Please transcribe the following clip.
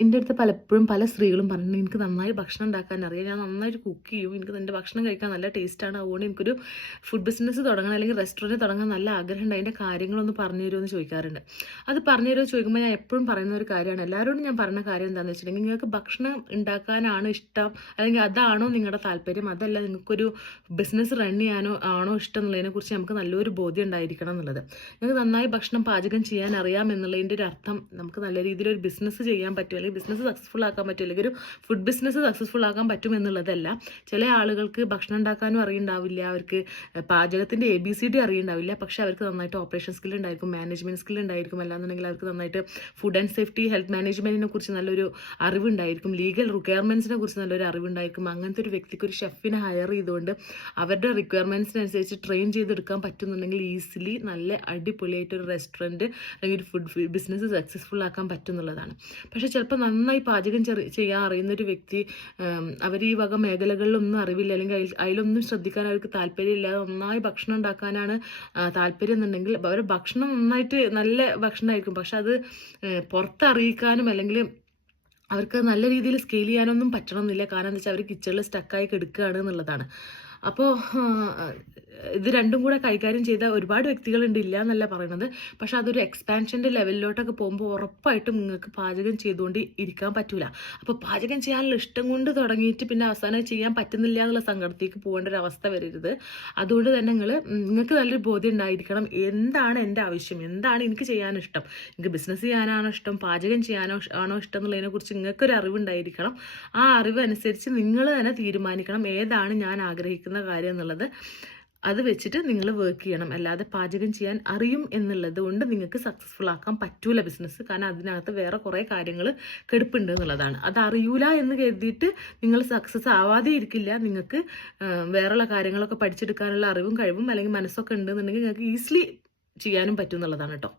എൻ്റെ അടുത്ത് പലപ്പോഴും പല സ്ത്രീകളും പറഞ്ഞു എനിക്ക് നന്നായി ഭക്ഷണം ഉണ്ടാക്കാൻ അറിയാം, ഞാൻ നന്നായിട്ട് കുക്ക് ചെയ്യും, എനിക്ക് എൻ്റെ ഭക്ഷണം കഴിക്കാൻ നല്ല ടേസ്റ്റാണ്, അതുകൊണ്ട് എനിക്കൊരു ഫുഡ് ബിസിനസ് തുടങ്ങണം അല്ലെങ്കിൽ റെസ്റ്റോറൻറ്റ് തുടങ്ങാൻ നല്ല ആഗ്രഹമുണ്ട്, അതിൻ്റെ കാര്യങ്ങളൊന്ന് പറഞ്ഞു തരുമോ എന്ന് ചോദിക്കാറുണ്ട്. അത് പറഞ്ഞു തരുമോ ചോദിക്കുമ്പോൾ ഞാൻ എപ്പോഴും പറയുന്ന ഒരു കാര്യമാണ്, എല്ലാവരോടും ഞാൻ പറഞ്ഞ കാര്യം എന്താണെന്ന് വെച്ചിട്ടുണ്ടെങ്കിൽ നിങ്ങൾക്ക് ഭക്ഷണം ഉണ്ടാക്കാനാണ് ഇഷ്ടം അല്ലെങ്കിൽ അതാണോ നിങ്ങളുടെ താല്പര്യം, അതല്ല നിങ്ങൾക്കൊരു ബിസിനസ് റൺ ചെയ്യാനോ ആണോ ഇഷ്ടം എന്നുള്ളതിനെ കുറിച്ച് നമുക്ക് നല്ലൊരു ബോധ്യം ഉണ്ടായിരിക്കണം എന്നുള്ളത്. നിങ്ങൾക്ക് നന്നായി ഭക്ഷണം പാചകം ചെയ്യാൻ അറിയാം എന്നുള്ളതിൻ്റെ ഒരു അർത്ഥം നമുക്ക് നല്ല രീതിയിൽ ഒരു ബിസിനസ് ചെയ്യാൻ പറ്റും, ബിസിനസ് സക്സസ്ഫുൾ ആക്കാൻ പറ്റും, അല്ലെങ്കിൽ ഒരു ഫുഡ് ബിസിനസ് സക്സസ്ഫുൾ ആക്കാൻ പറ്റും എന്നുള്ളതല്ല. ചില ആളുകൾക്ക് ഭക്ഷണം ഉണ്ടാക്കാനും അറിയുണ്ടാവില്ല, അവർക്ക് പാചകത്തിൻ്റെ ABCD അറിയുണ്ടാവില്ല, പക്ഷെ അവർക്ക് നന്നായിട്ട് ഓപ്പറേഷൻ സ്കിൽ ഉണ്ടായിരിക്കും, മാനേജ്മെന്റ് സ്കിൽ ഉണ്ടായിരിക്കും, അല്ലാന്നുണ്ടെങ്കിൽ അവർക്ക് നന്നായിട്ട് ഫുഡ് ആൻഡ് സേഫ്റ്റി ഹെൽത്ത് മാനേജ്മെന്റിനെ കുറിച്ച് നല്ലൊരു അറിവുണ്ടായിരിക്കും, ലീഗൽ റിക്വയർമെന്റ്സിനെ കുറിച്ച് നല്ലൊരു അറിവുണ്ടായിരിക്കും. അങ്ങനത്തെ ഒരു വ്യക്തിക്ക് ഒരു ഷെഫിനെ ഹയർ ചെയ്തുകൊണ്ട് അവരുടെ റിക്വയർമെന്റ്സിനനുസരിച്ച് ട്രെയിൻ ചെയ്തെടുക്കാൻ പറ്റുന്നുണ്ടെങ്കിൽ ഈസിലി നല്ല അടിപൊളിയായിട്ട് ഒരു റെസ്റ്റോറൻറ്റ് അല്ലെങ്കിൽ ഒരു ഫുഡ് ബിസിനസ് സക്സസ്ഫുൾ ആക്കാൻ പറ്റുന്നുള്ളതാണ്. പക്ഷേ ചിലപ്പോൾ നന്നായി പാചകം ചെയ്യാൻ അറിയുന്നൊരു വ്യക്തി അവർ ഈ വക മേഖലകളിലൊന്നും അറിവില്ല അല്ലെങ്കിൽ അതിലൊന്നും ശ്രദ്ധിക്കാൻ അവർക്ക് താല്പര്യമില്ലാതെ നന്നായി ഭക്ഷണം ഉണ്ടാക്കാനാണ് താല്പര്യം എന്നുണ്ടെങ്കിൽ അവർ ഭക്ഷണം നന്നായിട്ട് നല്ല ഭക്ഷണമായിരിക്കും, പക്ഷെ അത് പുറത്തറിയിക്കാനും അല്ലെങ്കിൽ അവർക്ക് നല്ല രീതിയിൽ സ്കെയിൽ ചെയ്യാനൊന്നും പറ്റണമെന്നില്ല. കാരണം എന്താ വെച്ചാൽ അവർ കിച്ചണിൽ സ്റ്റക്കായി കിടക്കുകയാണ് എന്നുള്ളതാണ്. അപ്പോൾ ഇത് രണ്ടും കൂടെ കൈകാര്യം ചെയ്ത ഒരുപാട് വ്യക്തികളുണ്ട്, ഇല്ല എന്നല്ല പറയുന്നത്. പക്ഷെ അതൊരു എക്സ്പാൻഷൻ്റെ ലെവലിലോട്ടൊക്കെ പോകുമ്പോൾ ഉറപ്പായിട്ടും നിങ്ങൾക്ക് പാചകം ചെയ്തുകൊണ്ട് ഇരിക്കാൻ പറ്റൂല. അപ്പോൾ പാചകം ചെയ്യാനുള്ള ഇഷ്ടം കൊണ്ട് തുടങ്ങിയിട്ട് പിന്നെ അവസാനം ചെയ്യാൻ പറ്റുന്നില്ല എന്നുള്ള സങ്കടത്തേക്ക് പോകേണ്ട ഒരു അവസ്ഥ വരരുത്. അതുകൊണ്ട് തന്നെ നിങ്ങൾക്ക് നല്ലൊരു ബോധ്യം ഉണ്ടായിരിക്കണം, എന്താണ് എൻ്റെ ആവശ്യം, എന്താണ് എനിക്ക് ചെയ്യാനിഷ്ടം, എനിക്ക് ബിസിനസ് ചെയ്യാനാണോ ഇഷ്ടം, പാചകം ചെയ്യാനോ ആണോ ഇഷ്ടം എന്നുള്ളതിനെ കുറിച്ച് നിങ്ങൾക്കൊരു അറിവുണ്ടായിരിക്കണം. ആ അറിവ് അനുസരിച്ച് നിങ്ങൾ തന്നെ തീരുമാനിക്കണം ഏതാണ് ഞാൻ ആഗ്രഹിക്കുന്ന കാര്യം എന്നുള്ളത്. അത് വെച്ചിട്ട് നിങ്ങൾ വർക്ക് ചെയ്യണം. അല്ലാതെ പാചകം ചെയ്യാൻ അറിയും എന്നുള്ളത് കൊണ്ട് നിങ്ങൾക്ക് സക്സസ്ഫുൾ ആക്കാൻ പറ്റൂല ബിസിനസ്. കാരണം അതിനകത്ത് വേറെ കുറേ കാര്യങ്ങൾ കെടുപ്പുണ്ട് എന്നുള്ളതാണ്. അത് അറിയൂല എന്ന് കരുതിയിട്ട് നിങ്ങൾ സക്സസ് ആവാതെ ഇരിക്കില്ല. നിങ്ങൾക്ക് വേറെയുള്ള കാര്യങ്ങളൊക്കെ പഠിച്ചെടുക്കാനുള്ള അറിവും കഴിവും അല്ലെങ്കിൽ മനസ്സൊക്കെ ഉണ്ടെന്നുണ്ടെങ്കിൽ നിങ്ങൾക്ക് ഈസിലി ചെയ്യാനും പറ്റും എന്നുള്ളതാണ് കേട്ടോ.